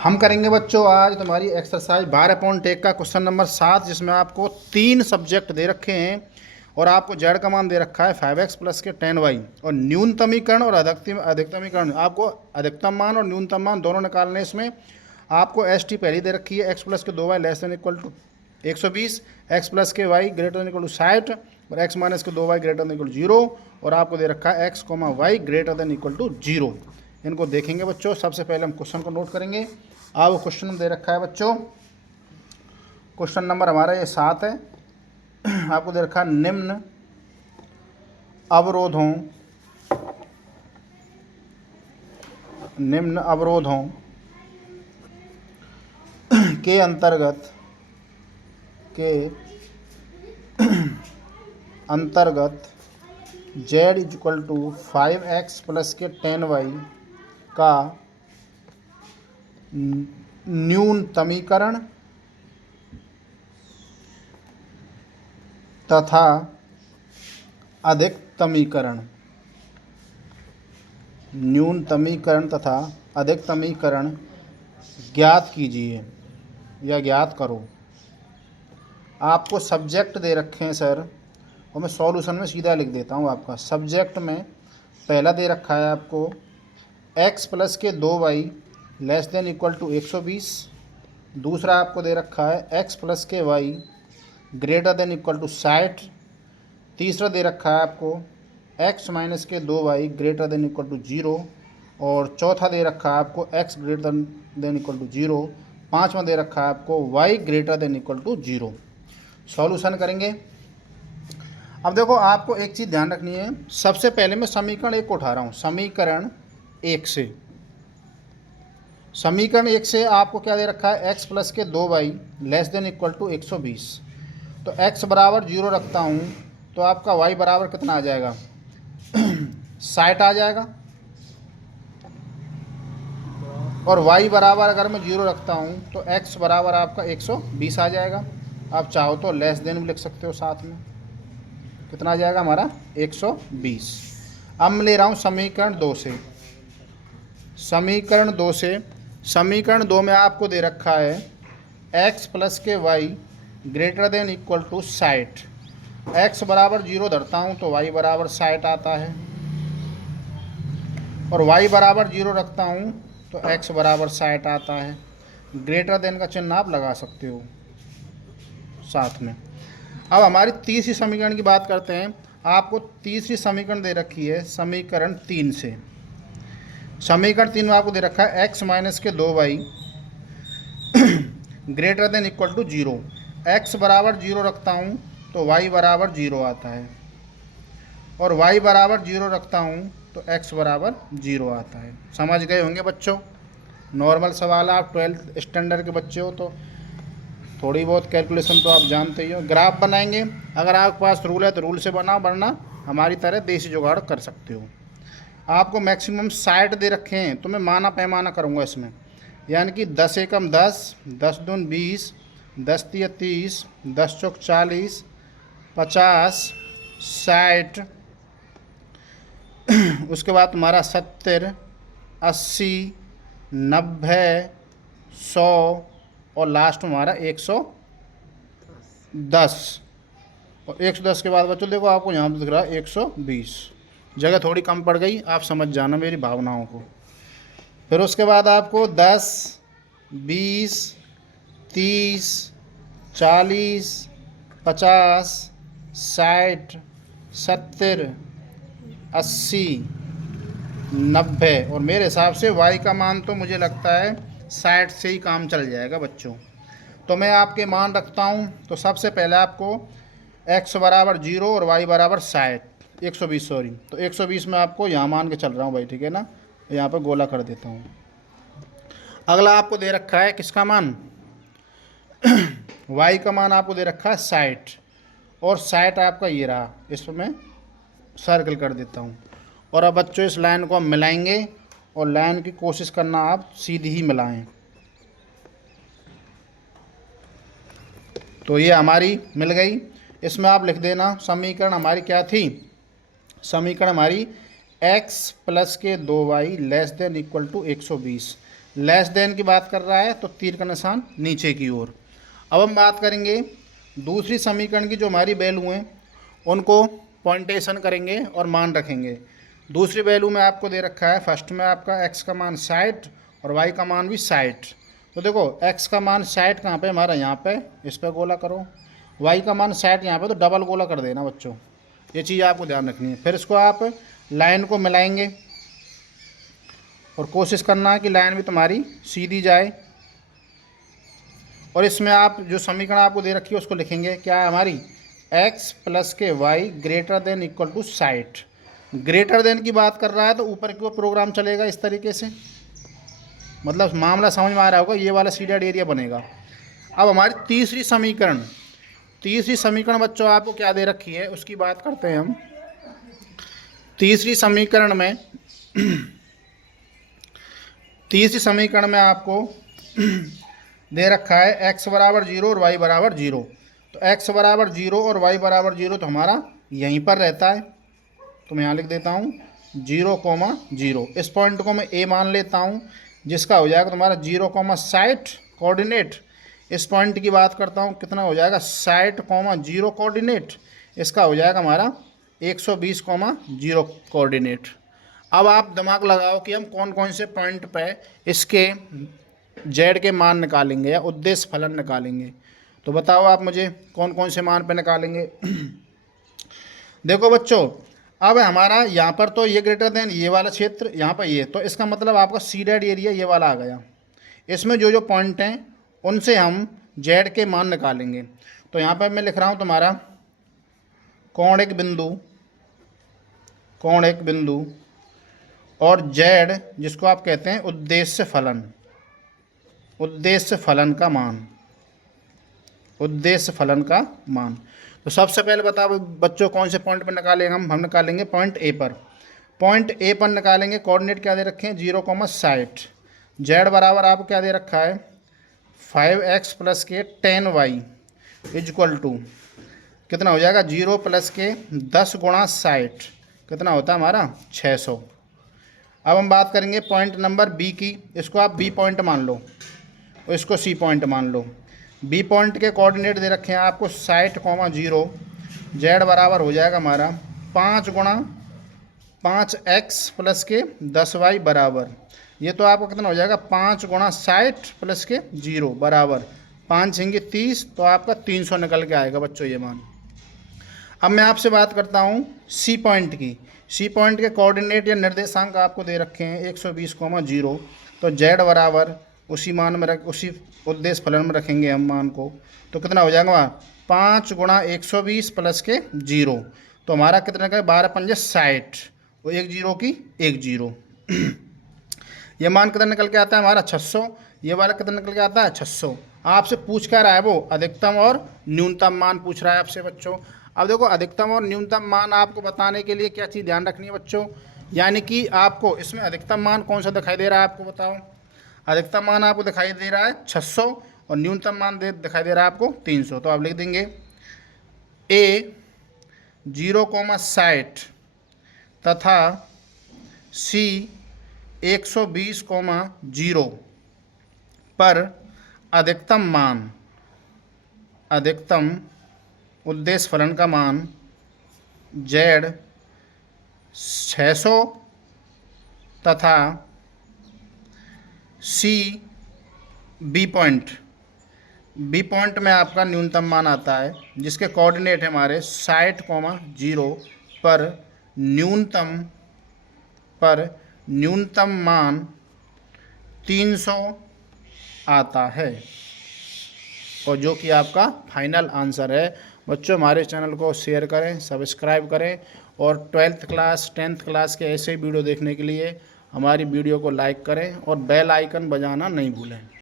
हम करेंगे बच्चों आज तुम्हारी एक्सरसाइज 12.1 का क्वेश्चन नंबर 7, जिसमें आपको 3 सब्जेक्ट दे रखे हैं और आपको जेड का मान दे रखा है 5x प्लस के 10y और न्यूनतमीकरण और अधिकतमीकरण। आपको अधिकतम मान और न्यूनतम मान दोनों निकालने। इसमें आपको एस टी पहली दे रखी है, x प्लस के 2y less than equal to 120, x plus के y greater than equal to 60 और x माइनस के 2y greater than equal to 0 और आपको दे रखा है x, y greater than equal to 0। इनको देखेंगे बच्चों। सबसे पहले हम क्वेश्चन को नोट करेंगे। अब क्वेश्चन दे रखा है बच्चों, क्वेश्चन नंबर हमारा ये 7 है। आपको दे रखा है निम्न अवरोधों के अंतर्गत z equal to 5x plus के 10y का न्यूनतमीकरण तथा अधिकतमीकरण ज्ञात कीजिए या ज्ञात करो। आपको सब्जेक्ट दे रखे हैं सर, और मैं सॉल्यूशन में सीधा लिख देता हूँ। आपका सब्जेक्ट में पहला दे रखा है आपको x प्लस के 2y less than equal to 120। दूसरा आपको दे रखा है x प्लस के y greater than equal to 60। तीसरा दे रखा है आपको x माइनस के 2y greater than equal to 0 और चौथा दे रखा है आपको x greater than equal to 0। पाँचवा दे रखा है आपको y greater than equal to 0। Solution करेंगे। अब देखो, आपको एक चीज़ ध्यान रखनी है। सबसे पहले मैं समीकरण 1 को उठा रहा हूँ। समीकरण 1 से आपको क्या दे रखा है, x प्लस के 2y less than equal to 120। तो x बराबर 0 रखता हूँ तो आपका y बराबर कितना आ जाएगा 60 आ जाएगा। और y बराबर अगर मैं 0 रखता हूँ तो x बराबर आपका 120 आ जाएगा। आप चाहो तो लेस देन भी लिख सकते हो साथ में। कितना आ जाएगा हमारा 120। अब मैं ले रहा हूँ समीकरण 2 से। समीकरण 2 में आपको दे रखा है x प्लस के y greater than equal to 60। x बराबर 0 धरता हूँ तो y बराबर 60 आता है और y बराबर 0 रखता हूँ तो x बराबर 60 आता है। ग्रेटर देन का चिन्ह आप लगा सकते हो साथ में। अब हमारी तीसरी समीकरण की बात करते हैं। आपको तीसरी समीकरण दे रखी है समीकरण 3 से। समीकरण 3 में आपको दे रखा है x माइनस के 2y greater than equal to 0। x बराबर 0 रखता हूँ तो y बराबर 0 आता है और y बराबर 0 रखता हूँ तो x बराबर 0 आता है। समझ गए होंगे बच्चों। नॉर्मल सवाल, आप 12th स्टैंडर्ड के बच्चे हो तो थोड़ी बहुत कैलकुलेशन तो आप जानते ही हो। ग्राफ बनाएंगे, अगर आपके पास रूल है तो रूल से बनाओ, वरना हमारी तरह देसी जुगाड़ कर सकते हो। आपको मैक्सिमम 60 दे रखे हैं तो मैं माना पैमाना करूँगा इसमें, यानी कि 10 एकम 10, 10 दून 20, 10 तिया 30, 10 चौक 40, 50, 60, उसके बाद तुम्हारा 70, 80, 90, 100 और लास्ट में हमारा 110। और 110 के बाद बच्चों देखो, आपको यहाँ पर दिख रहा है 120। जगह थोड़ी कम पड़ गई, आप समझ जाना मेरी भावनाओं को। फिर उसके बाद आपको 10, 20, 30, 40, 50, 60, 70, 80, 90 और मेरे हिसाब से y का मान तो मुझे लगता है 60 से ही काम चल जाएगा बच्चों। तो मैं आपके मान रखता हूँ। तो सबसे पहले आपको x बराबर 0 और y बराबर 120 सॉरी। तो 120 में आपको यहाँ मान के चल रहा हूँ भाई, ठीक है ना। यहाँ पर गोला कर देता हूँ। अगला आपको दे रखा है किसका मान y का मान आपको दे रखा है 60 और 60 आपका ये रहा। इस पर मैं सर्कल कर देता हूँ। और अब बच्चों इस लाइन को हम मिलाएंगे और लाइन की कोशिश करना आप सीधी ही मिलाएं। तो ये हमारी मिल गई। इसमें आप लिख देना समीकरण हमारी क्या थी। समीकरण हमारी x प्लस के 2y less than equal to 120। Less than की बात कर रहा है तो तीर का निशान नीचे की ओर। अब हम बात करेंगे दूसरी समीकरण की, जो हमारी वैल्यू हैं उनको पॉइंटेशन करेंगे और मान रखेंगे। दूसरी वैल्यू में आपको दे रखा है, फर्स्ट में आपका x का मान 60 और y का मान भी 60। तो देखो x का मान 60 कहाँ पे हमारा, यहाँ पे, इस पर गोला करो। y का मान 60 यहाँ पे, तो डबल गोला कर देना बच्चों, ये चीज़ आपको ध्यान रखनी है। फिर इसको आप लाइन को मिलाएंगे और कोशिश करना है कि लाइन भी तुम्हारी सीधी जाए। और इसमें आप जो समीकरण आपको दे रखी है उसको लिखेंगे, क्या है हमारी, x प्लस के y greater than equal to 60। Greater than की बात कर रहा है तो ऊपर की ओर प्रोग्राम चलेगा इस तरीके से, मतलब मामला समझ में आ रहा होगा, ये वाला सीडेड एरिया बनेगा। अब हमारी तीसरी समीकरण बच्चों आपको क्या दे रखी है उसकी बात करते हैं हम। तीसरी समीकरण में आपको दे रखा है x बराबर 0 और y बराबर 0। तो x बराबर 0 और y बराबर 0 तो हमारा यहीं पर रहता है, तो मैं यहाँ लिख देता हूँ 0,0। इस पॉइंट को मैं a मान लेता हूँ, जिसका हो जाएगा तुम्हारा 0,60 कोऑर्डिनेट। इस पॉइंट की बात करता हूँ, कितना हो जाएगा 60,0 कोऑर्डिनेट, इसका हो जाएगा हमारा 120,0 कोऑर्डिनेट। अब आप दिमाग लगाओ कि हम कौन कौन से पॉइंट पे इसके जेड के मान निकालेंगे या उद्देश्य फलन निकालेंगे। तो बताओ आप मुझे कौन कौन से मान पे निकालेंगे। देखो बच्चों, अब हमारा यहाँ पर तो ये ग्रेटर देन ये वाला क्षेत्र, यहाँ पर ये, तो इसका मतलब आपका सीडेड एरिया ये वाला आ गया। इसमें जो जो पॉइंट हैं उनसे हम जेड के मान निकालेंगे। तो यहाँ पर मैं लिख रहा हूँ तुम्हारा कोणिक बिंदु और जेड, जिसको आप कहते हैं उद्देश्य फलन का मान। तो सबसे पहले बताओ बच्चों कौन से पॉइंट पर निकालेंगे हम निकालेंगे पॉइंट ए पर निकालेंगे। कोऑर्डिनेट क्या दे रखे हैं 0,60। जेड बराबर आपको क्या दे रखा है 5x प्लस के 10y इक्वल टू कितना हो जाएगा 0 प्लस के 10 गुणा 60, कितना होता है हमारा 600। अब हम बात करेंगे पॉइंट नंबर बी की, इसको आप बी पॉइंट मान लो और इसको सी पॉइंट मान लो। बी पॉइंट के कोऑर्डिनेट दे रखे हैं आपको 60,0। जेड बराबर हो जाएगा हमारा 5 गुणा 5x प्लस के 10y बराबर, ये तो आपको कितना हो जाएगा 5 गुणा 60 प्लस के 0 बराबर 5 होंगे 30, तो आपका 300 निकल के आएगा बच्चों ये मान। अब मैं आपसे बात करता हूँ सी पॉइंट की। सी पॉइंट के कोऑर्डिनेट या निर्देशांक आपको दे रखे हैं 120,0। तो जेड बराबर उसी मान में उसी उद्देश्य फलन में रखेंगे हम मान को, तो कितना हो जाएगा 5 गुणा 120 प्लस के 0, तो हमारा कितना का 12 पंजे 60, वो 1 0 की 1 0। ये मान कितना निकल के आता है हमारा 600। ये वाला कितना निकल के आता है 600। आपसे पूछ क्या रहा है वो अधिकतम और न्यूनतम मान पूछ रहा है आपसे बच्चों। अब देखो अधिकतम और न्यूनतम मान आपको बताने के लिए क्या चीज़ ध्यान रखनी है बच्चों, यानी कि आपको इसमें अधिकतम मान कौन सा दिखाई दे रहा है आपको बताओ। अधिकतम मान आपको दिखाई दे रहा है 600 और न्यूनतम मान दिखाई दे रहा है आपको 300। तो आप लिख देंगे ए 0,60 तथा सी 120,0 पर अधिकतम उद्देश्य फलन का मान जेड 600 तथा सी बी पॉइंट में आपका न्यूनतम मान आता है, जिसके कोऑर्डिनेट है हमारे 60,0 पर न्यूनतम मान 300 आता है, और जो कि आपका फाइनल आंसर है। बच्चों हमारे चैनल को शेयर करें, सब्सक्राइब करें, और 12th क्लास 10th क्लास के ऐसे वीडियो देखने के लिए हमारी वीडियो को लाइक करें और बेल आइकन बजाना नहीं भूलें।